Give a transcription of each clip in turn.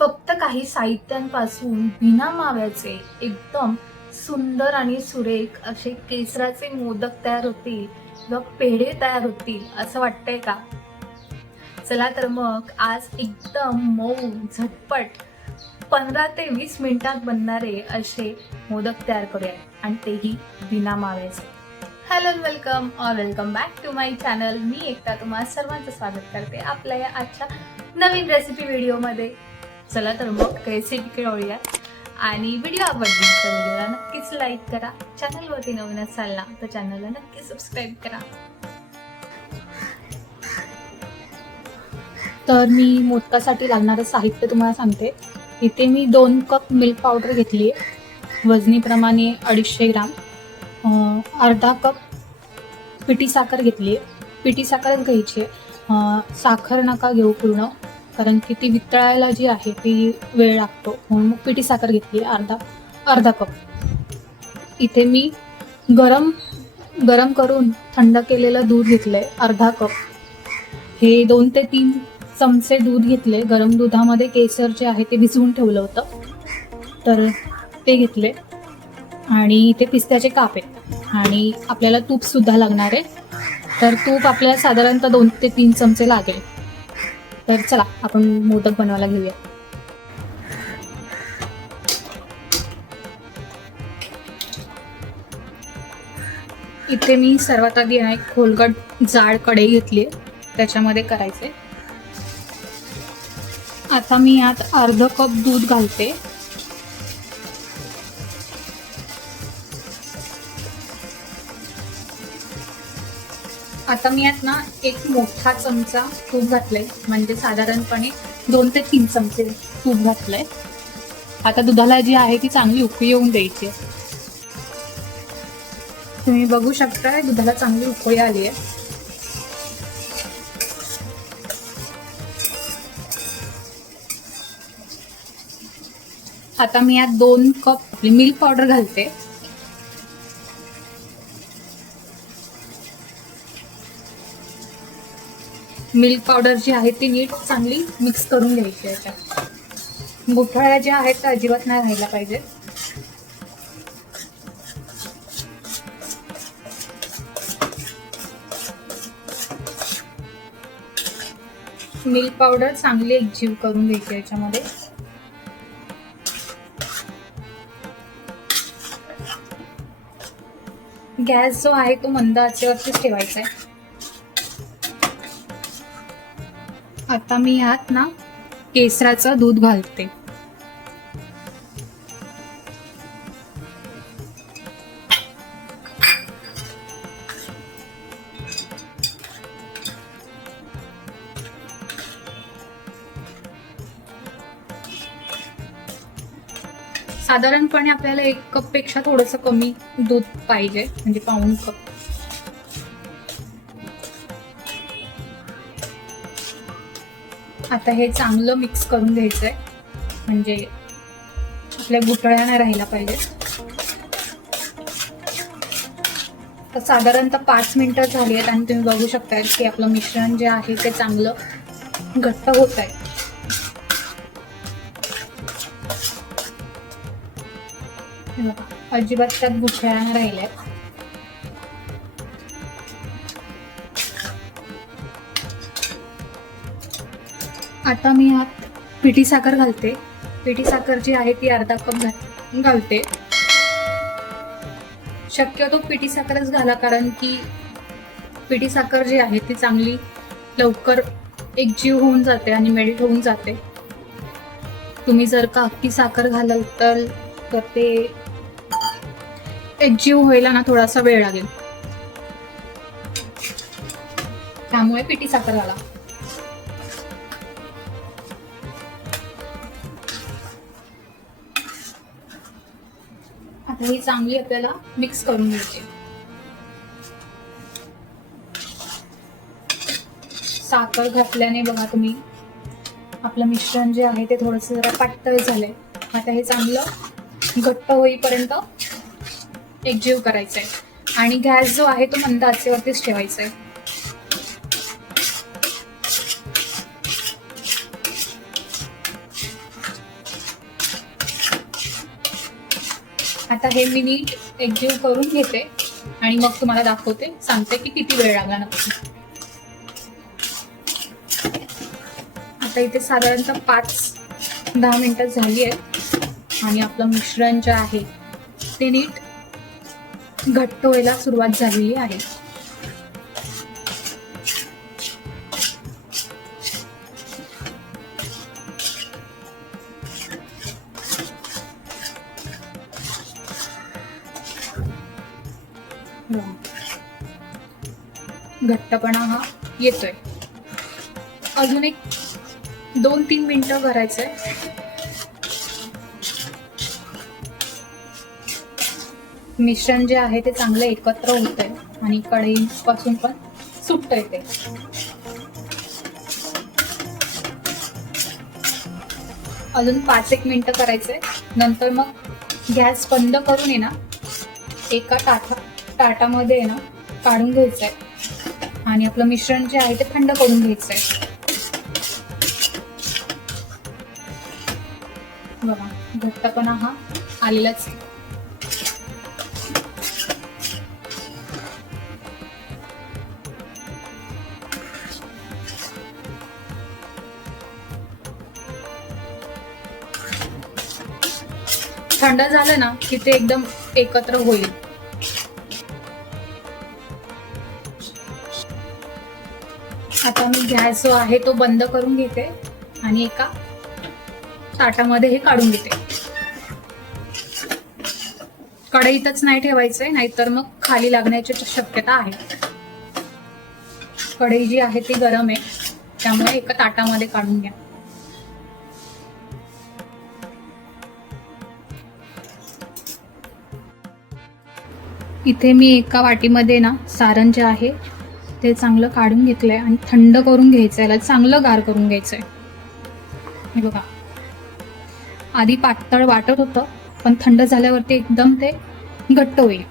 फक्त काही साहित्यांपासून बिना माव्याचे एकदम सुंदर आणि सुरेख असे केसराचे मोदक तयार होतील किंवा पेढे तयार होतील असं वाटतंय का? चला तर मग आज एकदम मऊ झटपट 15 ते 20 मिनिटात बनणारे असे मोदक तयार करूया आणि तेही बिना माव्याचे. Hello welcome welcome back to my channel. मी एकता तुम्हा सर्वांचं स्वागत करते आपल्या या आजच्या नवीन रेसिपी व्हिडिओमध्ये. चला तर मग रेसिपी करूया आणि व्हिडिओ आवडली तर व्हिडिओला नक्कीच लाईक करा. चॅनलवरती नवीन असाल ना तर चॅनलला नक्की सबस्क्राईब करा. तर मी मोदकासाठी लागणारं साहित्य तुम्हाला सांगते. इथे मी 2 कप मिल्क पावडर घेतली आहे, वजनीप्रमाणे 250 ग्राम. अर्धा कप पिठी साखर घेतली आहे. पिठी साखरच घ्यायची आहे, साखर नका घेऊ पूर्ण, कारण की ती वितळायला जी आहे ती वेळ लागतो, म्हणून पिठी साखर घेतली आहे अर्धा कप. इथे मी गरम करून थंड केलेलं दूध घेतलंय अर्धा कप. हे 2 ते 3 चमचे दूध घेतले. गरम दुधामध्ये केसर जे आहे ते भिजवून ठेवलं होतं, तर ते घेतले. आणि इथे पिस्त्याचे काप आहेत आणि आपल्याला तूप सुद्धा लागणार आहे. तर तूप आपल्याला साधारणतः 2 ते 3 चमचे लागेल. तर चला आपण मोदक बनवायला घेऊया. इथे मी सर्वात आधी एक खोलगट जाड कढई घेतली आहे, त्याच्यामध्ये करायचे. आता मी यात अर्धा कप दूध घालते. आता मी यात ना एक मोठा चमचा तूप घातलंय, म्हणजे साधारणपणे 2 ते 3 चमचे तूप घातलंय. आता दुधाला जी आहे ती चांगली उकळी येऊन द्यायची. तुम्ही बघू शकता दुधाला चांगली उकळी आली आहे. आता मी यात 2 कप मिल्क पावडर घालते. मिल्क पावडर जी आहे ती नीट चांगली मिक्स करून घ्यायची. याच्यात गुठळ्या ज्या आहेत त्या अजिबात नाही राहायला पाहिजे. मिल्क पावडर चांगली एकजीव करून घ्यायची याच्यामध्ये. गॅस जो आहे तो मंद आचेवरतीच ठेवायचा आहे. आता मी यात ना केसराचं दूध घालते. साधारणपणे आपल्याला 1 कप पेक्षा थोडंसं कमी दूध पाहिजे, म्हणजे पाऊण कप. आता हे चांगलं मिक्स करून घ्यायचंय, म्हणजे आपल्या गुठळ्या नाही राहायला पाहिजे. तर साधारणतः 5 मिनिटं झाली आहेत आणि तुम्ही बघू शकता की आपलं मिश्रण जे आहे ते चांगलं घट्ट होत आहे. अजिबात त्यात गुठळ्या नाही राहिल्या. आता मी यात पिठी साखर घालते. पिठी साखर जी आहे ती अर्धा कप घालते. शक्यतो पिठी साखरच घाला, कारण की पिठी साखर जी आहे ती चांगली लवकर एकजीव होऊन जाते आणि मेल्ट होऊन जाते. तुम्ही जर का अख्खी साखर घालाल तर ते एकजीव व्हायला ना थोडासा वेळ लागेल, त्यामुळे पिठी साखर घाला. आता ही चांगली आपल्याला मिक्स करून घ्यायची. साखर घातल्याने बघा तुम्ही आपलं मिश्रण जे आहे ते थोडंसं जरा पातळ झालंय. आता हे चांगलं घट्ट होईपर्यंत एकजीव करायचंय आणि गॅस जो आहे तो मंद आचेवरतीच ठेवायचा आहे. आता हे मी नीट एकजीव करून घेते आणि मग तुम्हाला दाखवते, सांगते की किती वेळ लागला नक्की. आता इथे साधारणतः 5-10 मिनिटं झाली आहे आणि आपलं मिश्रण जे आहे ते नीट घट्ट व्हायला सुरुवात झालेली आहे. घट्टपणा हा येतोय. अजून एक 2-3 मिनिटं करायचंय. मिश्रण जे आहे ते चांगलं एकत्र होतंय आणि कढईपासून पण सुटतंय ते. अजून 5-1 मिनिटं करायचंय. नंतर मग गॅस बंद करून आहे ना एका ताटामध्ये आहे ना काढून घ्यायचंय आणि आपलं मिश्रण जे आहे ते थंड करून घ्यायचंय. बघा घट्टपणा हा आलेलाच आहे. थंड झालं ना की ते एकदम एकत्र होईल. आता मी गॅस जो आहे तो बंद करून घेते आणि एका ताटामध्ये हे काढून घेते. कढईतच नाही ठेवायचंय, नाहीतर मग खाली लागण्याची शक्यता आहे. कढई जी आहे ती गरम आहे, त्यामुळे एका ताटामध्ये काढून घ्या. इथे मी एका वाटीमध्ये ना सारण जे आहे ते चांगलं काढून घेतलंय आणि थंड करून घ्यायचंय. याला चांगलं गार करून घ्यायचंय. हे बघा आधी पातळ वाटत होतं, पण थंड झाल्यावरती एकदम ते घट्ट होईल.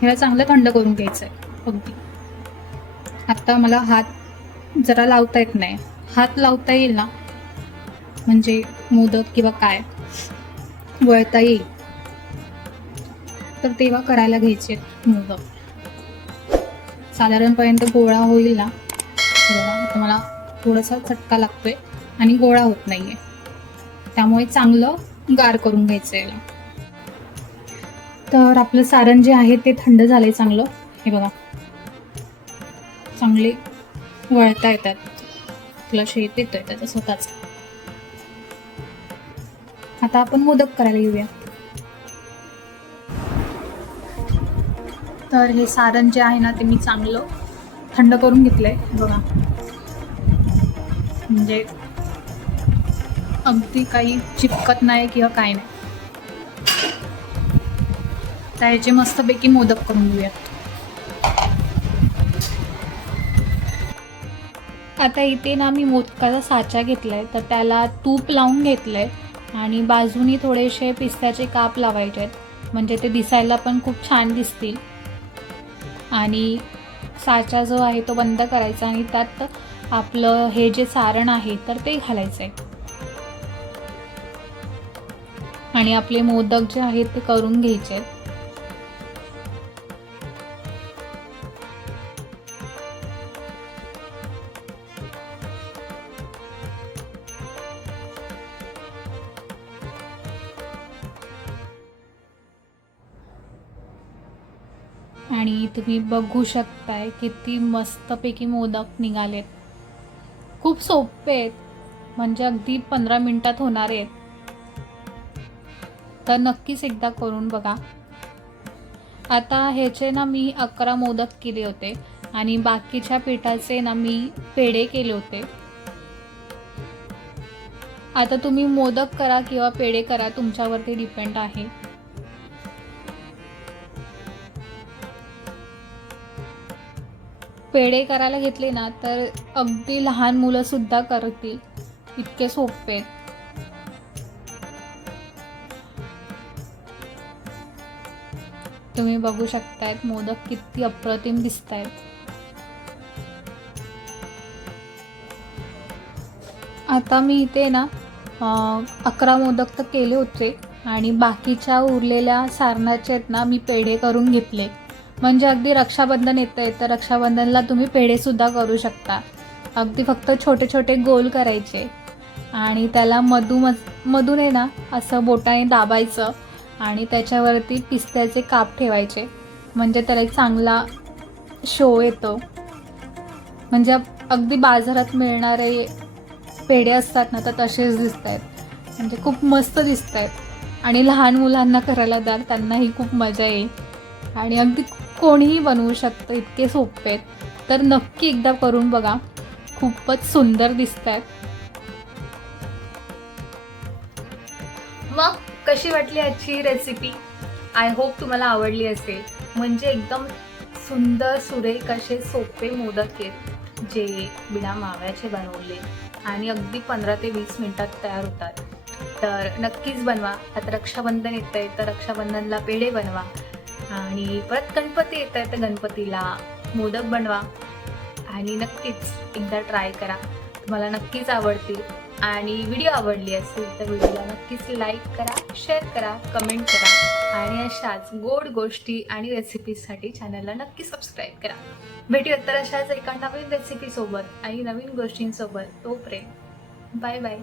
ह्याला चांगलं थंड करून घ्यायचंय अगदी. आता मला हात जरा लावता येत नाही. हात लावता येईल ना म्हणजे मोदक किंवा काय वळता येईल तर तेव्हा करायला घ्यायचे मोदक. साधारणपर्यंत गोळा होईल ना. आता मला थोडासा चटका लागतोय आणि गोळा होत नाहीये, त्यामुळे चांगलं गार करून घ्यायचं याला. तर आपलं सारण जे आहे ते थंड झालंय चांगलं. हे बघा चांगले वळता येतात, आपला शेप येतोय त्याचा स्वतःच. आता आपण मोदक करायला घेऊया. तर हे सारण जे आहे ना ते मी चांगलं थंड करून घेतलंय. बघा म्हणजे अगदी काही चिपकत नाही किंवा काय नाही. तर ह्याचे मस्तपैकी मोदक करून घेऊयात. आता इथे ना मी मोदकाचा साचा घेतलाय, तर त्याला तूप लावून घेतलंय आणि बाजूनी थोडेसे पिस्त्याचे काप लावायचे आहेत, म्हणजे ते दिसायला पण खूप छान दिसतील. आणि साचा जो आहे तो बंद करायचा आणि त्यात आपलं हे जे सारण आहे तर ते घालायचं आहे आणि आपले मोदक जे आहेत ते करून घ्यायचे आहेत. आणि तुम्ही बघू शकताय किती मस्तपैकी मोदक निघालेत. खूप सोपे आहेत, म्हणजे अगदी 15 मिनिटात होणार आहेत. तर नक्कीच एकदा करून बघा. आता ह्याचे ना मी 11 मोदक केले होते आणि बाकीच्या पिठाचे ना मी पेढे केले होते. आता तुम्ही मोदक करा किंवा पेढे करा, तुमच्यावरती डिपेंड आहे. पेढे करायला घेतले ना तर अगदी लहान मुलं सुद्धा करतील, इतके सोपे. तुम्ही बघू शकतायत मोदक किती अप्रतिम दिसतायत. आता मी इथे ना 11 मोदक तर केले होते आणि बाकीच्या उरलेल्या सारणाचे आहेत ना मी पेढे करून घेतले. म्हणजे अगदी रक्षाबंधन येतं आहे तर रक्षाबंधनला तुम्ही पेढेसुद्धा करू शकता. अगदी फक्त छोटे छोटे गोल करायचे आणि त्याला मधून आहे ना असं बोटाने दाबायचं आणि त्याच्यावरती पिस्त्याचे काप ठेवायचे. म्हणजे त्याला एक चांगला शो येतो. म्हणजे अगदी बाजारात मिळणारे पेढे असतात ना तर तसेच दिसत आहेत. म्हणजे खूप मस्त दिसत आहेत आणि लहान मुलांना करायला द्याल त्यांनाही खूप मजा येईल आणि अगदी कोणीही बनवू शकतं, इतके सोपे आहेत. तर नक्की एकदा करून बघा, खूपच सुंदर दिसत आहेत. मग कशी वाटली आजची रेसिपी? आय होप तुम्हाला आवडली असेल. म्हणजे एकदम सुंदर सुरेख असे सोपे मोदक आहेत जे बिना माव्याचे बनवले आणि अगदी 15 ते 20 मिनिटात तयार होतात. तर नक्कीच बनवा. आता रक्षाबंधन येत आहे तर रक्षाबंधनला पेढे बनवा आणि परत गणपती येत आहे तर गणपतीला मोदक बनवा आणि नक्कीच एकदा ट्राय करा. तुम्हाला नक्कीच आवडतील. आणि व्हिडिओ आवडली असेल तर व्हिडिओला नक्कीच लाईक करा, शेअर करा, कमेंट करा आणि अशाच गोड गोष्टी आणि रेसिपीजसाठी चॅनलला नक्की सबस्क्राईब करा. भेटूयात तर अशाच एका नवीन रेसिपीसोबत आणि नवीन गोष्टींसोबत. तोपर्यंत बाय बाय.